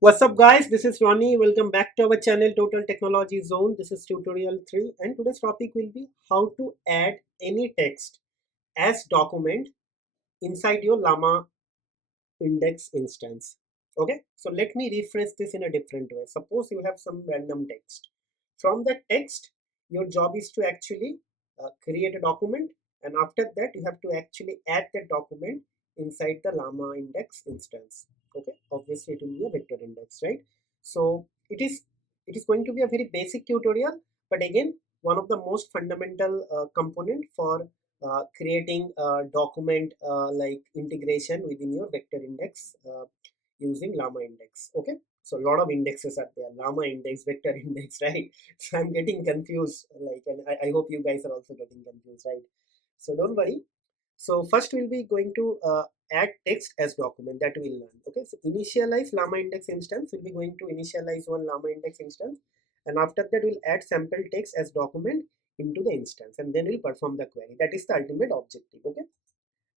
What's up guys, this is Ronnie. Welcome back to our channel Total Technology Zone. This is tutorial 3 and today's topic will be how to add any text as document inside your Llama Index instance. Okay, so let me rephrase this in a different way. Suppose you have some random text. From that text, your job is to actually create a document, and after that, you have to actually add that document inside the Llama Index instance. Okay, obviously, it will be a vector index, right? So it is going to be a very basic tutorial, but again, one of the most fundamental component for creating a document like integration within your vector index using Llama Index. Okay, so a lot of indexes are there: Llama Index, vector index, right? So I'm getting confused, like, and I hope you guys are also getting confused, right? So don't worry. So first we'll be going to add text as document, that we'll learn. Okay, so initialize Llama Index instance. We'll be going to initialize one Llama Index instance, and after that we'll add sample text as document into the instance, and then we'll perform the query. That is the ultimate objective. Okay,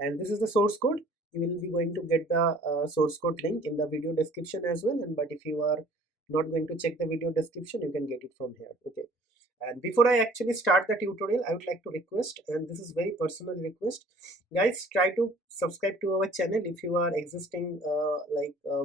and this is the source code. You will be going to get the source code link in the video description as well, and but if you are not going to check the video description, you can get it from here. Okay, and before I actually start the tutorial, I would like to request, and this is very personal request, guys, try to subscribe to our channel if you are existing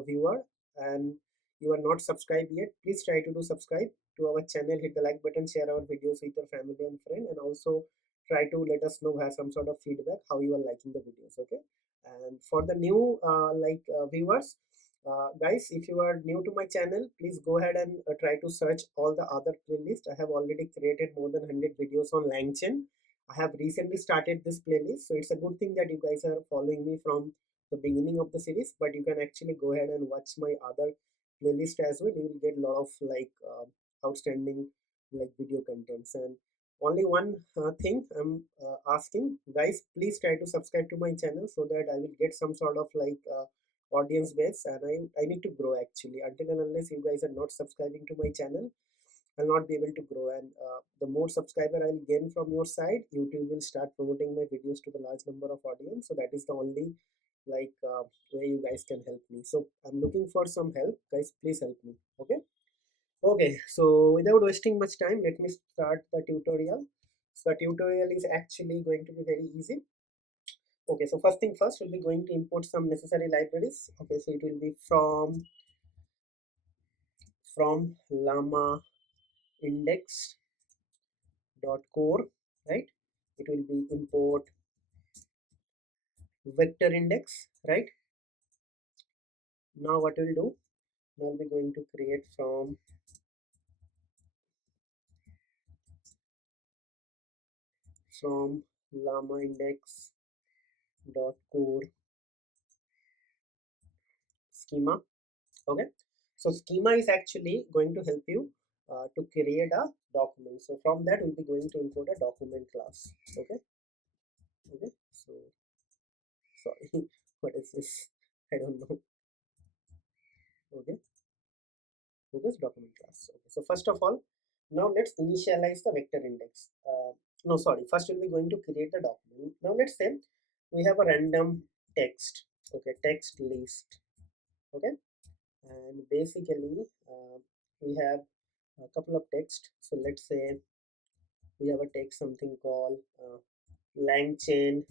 viewer and you are not subscribed yet. Please try to do subscribe to our channel, hit the like button, share our videos with your family and friend, and also try to let us know, have some sort of feedback how you are liking the videos. Okay, and for the new viewers, guys, if you are new to my channel, please go ahead and try to search all the other playlist. I have already created more than 100 videos on LangChain. I have recently started this playlist, so it's a good thing that you guys are following me from the beginning of the series, but you can actually go ahead and watch my other playlist as well. You will get a lot of outstanding like video contents. And only one thing I'm asking, guys, please try to subscribe to my channel so that I will get some sort of audience base, and I need to grow actually. Until and unless you guys are not subscribing to my channel, I'll not be able to grow. And the more subscriber I'll gain from your side, YouTube will start promoting my videos to the large number of audience. So that is the only way you guys can help me. So I'm looking for some help, guys. Please help me. Okay. Okay. So without wasting much time, let me start the tutorial. So the tutorial is actually going to be very easy. Okay. So first thing first, we'll be going to import some necessary libraries. Okay. So it will be from llama index dot core, right? It will be import vector index, right? Now what we'll do, now we're going to create from llama index dot core schema. Okay, so schema is actually going to help you to create a document. So from that we'll be going to import a document class. Okay. Okay, so sorry, what is this? I don't know. Okay, focus document class. Okay, so first of all, now let's initialize the vector index. No, sorry, first we'll be going to create the document. Now let's say we have a random text. Okay, text list. Okay, and basically we have a couple of text. So let's say we have a text something called LangChain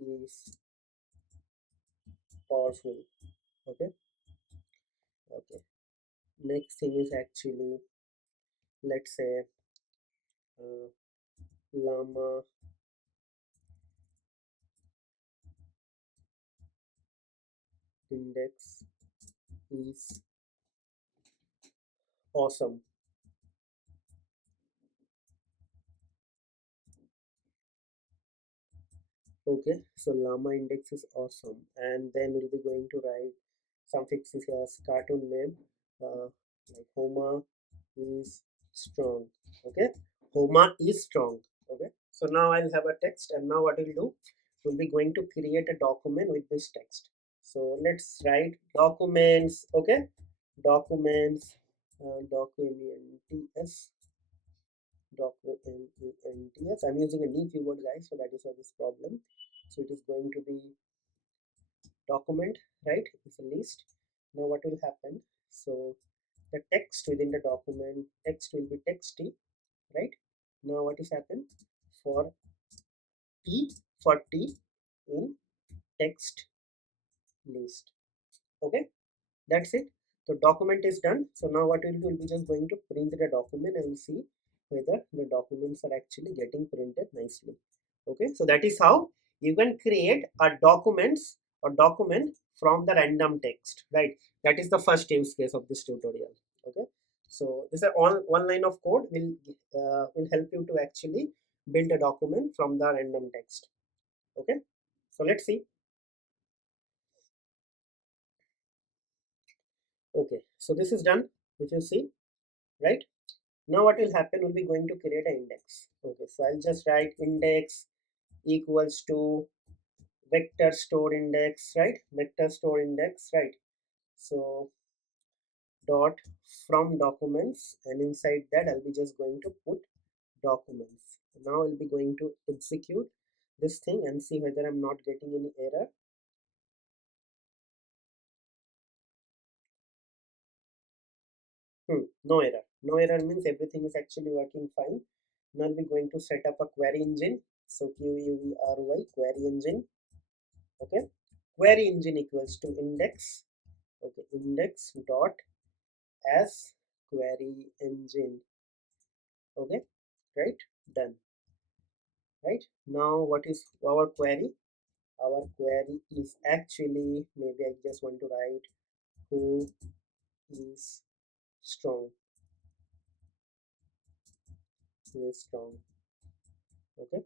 is powerful. Okay. Okay, next thing is actually, let's say uh, llama index is awesome. Okay, so llama index is awesome, and then we'll be going to write some fixes here as cartoon name, uh, like Homa is strong. Okay, Homa is strong. Okay, so now I'll have a text, and now what we'll do, we'll be going to create a document with this text. So let's write documents. Okay, documents, documents, documents. I'm using a new keyword, guys, so that is why this problem. So it is going to be document, right? It's a list, Now what will happen? So the text within the document, text will be texty, right? Now what is happened? For T, for T in text list. Okay, that's it. So document is done. So now what we'll do, we'll be just going to print the document and see whether the documents are actually getting printed nicely. Okay, so that is how you can create a document from the random text, right? That is the first use case of this tutorial. Okay, so this is one line of code will help you to actually build a document from the random text. Okay, so let's see. Okay, so this is done, if you see, right? Now what will happen, we'll be going to create an index. Okay, so I'll just write index equals to vector store index, right? Vector store index, right? So dot from documents, and inside that I'll be just going to put documents. Now I'll be going to execute this thing and see whether I'm not getting any error. No error. No error means everything is actually working fine. Now I'll be going to set up a query engine. So query query engine. Okay, query engine equals to index. Okay, index dot as query engine. Okay, right, done. Right, now what is our query? Our query is actually, maybe I just want to write who is strong. Who is strong. Okay,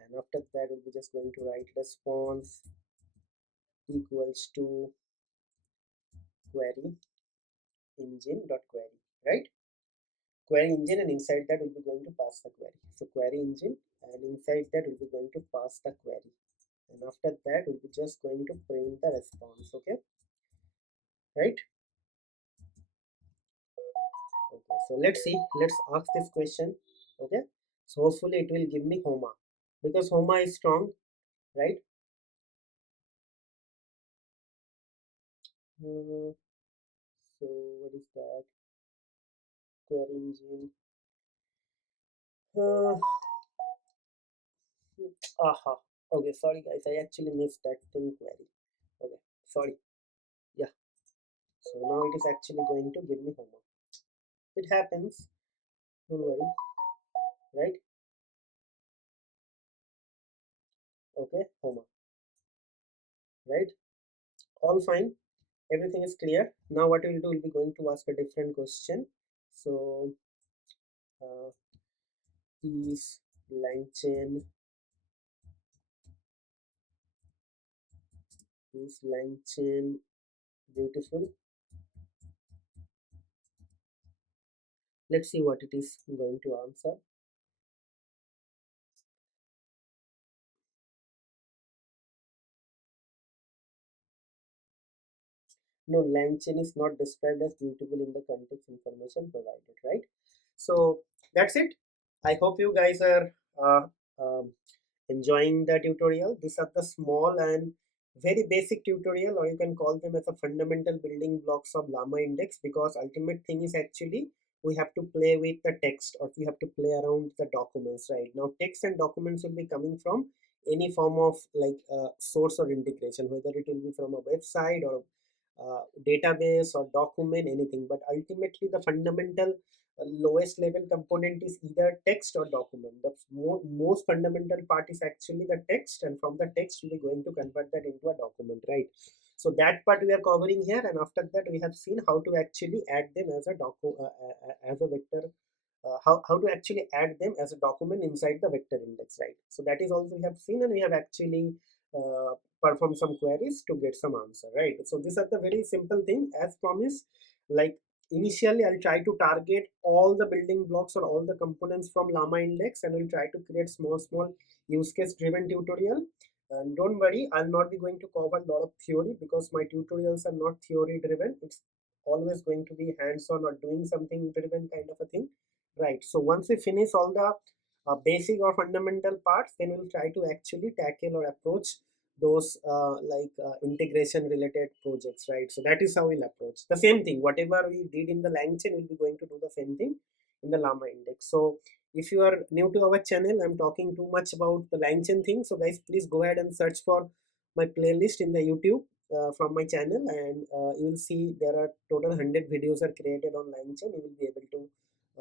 and after that we'll be just going to write response equals to query engine dot query, right? Query engine, and inside that we'll be going to pass the query. So query engine, and inside that we'll be going to pass the query, and after that we'll be just going to print the response. Okay, right? Okay, so let's see, let's ask this question. Okay, so hopefully it will give me Homa, because Homa is strong, right? uh, so what is that? Query engine. uh, aha, okay, sorry guys, I actually missed that thing, query. Okay, sorry. Yeah, so now it is actually going to give me Homa. It happens, don't worry, right? Okay, Homa, right? All fine, everything is clear. Now what we'll do, we'll be going to ask a different question. So uh, is LangChain is LangChain beautiful? Let's see what it is going to answer. No, LangChain is not described as beautiful in the context information provided, right? So that's it. I hope you guys are uh, um, enjoying the tutorial. These are the small and very basic tutorial, or you can call them as a fundamental building blocks of Llama Index, because ultimate thing is actually we have to play with the text, or we have to play around the documents. Right now text and documents will be coming from any form of like source or integration, whether it will be from a website or database or document, anything. But ultimately the fundamental lowest level component is either text or document. The most fundamental part is actually the text, and from the text we're going to convert that into a document, right? So that part we are covering here, and after that we have seen how to actually add them as a as a vector, how to actually add them as a document inside the vector index, right? So that is also we have seen, and we have actually uh, performed some queries to get some answer, right? So these are the very simple thing as promised. Like initially I'll try to target all the building blocks or all the components from Llama Index, and we'll try to create small use case driven tutorial. And don't worry, I'll not be going to cover a lot of theory, because my tutorials are not theory driven. It's always going to be hands on or doing something driven kind of a thing, right? So once we finish all the basic or fundamental parts, then we'll try to actually tackle or approach those integration related projects, right? So that is how we'll approach the same thing. Whatever we did in the LangChain, we'll be going to do the same thing in the Llama Index. So if you are new to our channel, I'm talking too much about the LangChain thing. So guys, please go ahead and search for my playlist in the YouTube from my channel, and you will see there are total 100 videos are created on LangChain. You will be able to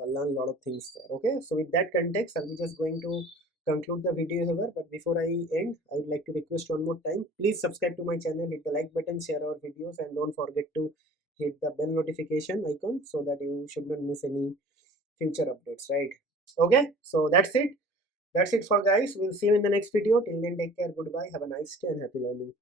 learn a lot of things there. Okay, so with that context, I'll be just going to conclude the video here. But before I end, I would like to request one more time. Please subscribe to my channel, hit the like button, share our videos, and don't forget to hit the bell notification icon so that you should not miss any future updates, right? Okay, so that's it. That's it for guys. We'll see you in the next video. Till then, take care. Goodbye. Have a nice day and happy learning.